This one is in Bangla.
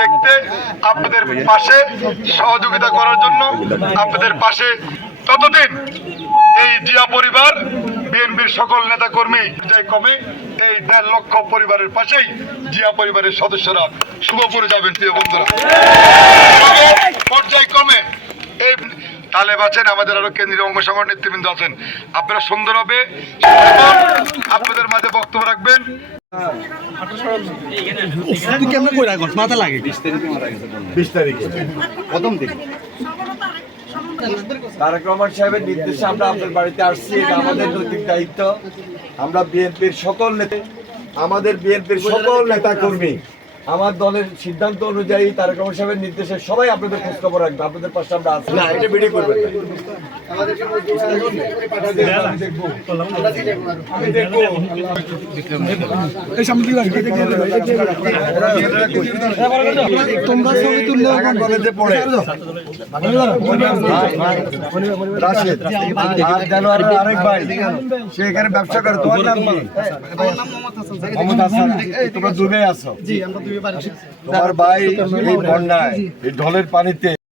দেখতে আপনাদের পাশে সহযোগিতা করার জন্য আপনাদের পাশে ততদিন এই জিয়া পরিবার বিএনপির সকল নেতা কর্মী কমে এই 1.5 লক্ষ পরিবারের পাশেই জিয়া পরিবারের সদস্যরা শুভপুরে যাবেন। প্রিয় বন্ধুরা, পর্যায়ক্রমে এই তালেব আছেন, আমাদের আরো কেন্দ্রীয় অঙ্গ সংগঠন নেতৃবৃন্দ আছেন, আপনারা সুন্দরভাবে আপনাদের মাঝে বক্তব্য রাখবেন। তারেক রহমান সাহেবের নির্দেশে আমরা আপনার বাড়িতে আসছি, এটা আমাদের নৈতিক দায়িত্ব। আমরা বিএনপির সকল নেতা, আমাদের বিএনপির সকল নেতা কর্মী আমার দলের সিদ্ধান্ত অনুযায়ী তারেক রহমান সাহেবের নির্দেশে সবাই আপনাদের খোঁজ খবর রাখবে, আপনাদের পাশে আমরা আছি। না, এটা ভিডিও করবেন তোমরা ছবি তুললে কলেজে পড়ে রাশেদ আর জানোয়ার আরেক ভাই, সে এখানে ব্যবসা করে। তোমার নাম কি? মোহাম্মদ হাসান। তোমরা দুবে আছো? তোমার ভাই এই বন্যায় এই ঢলের পানিতে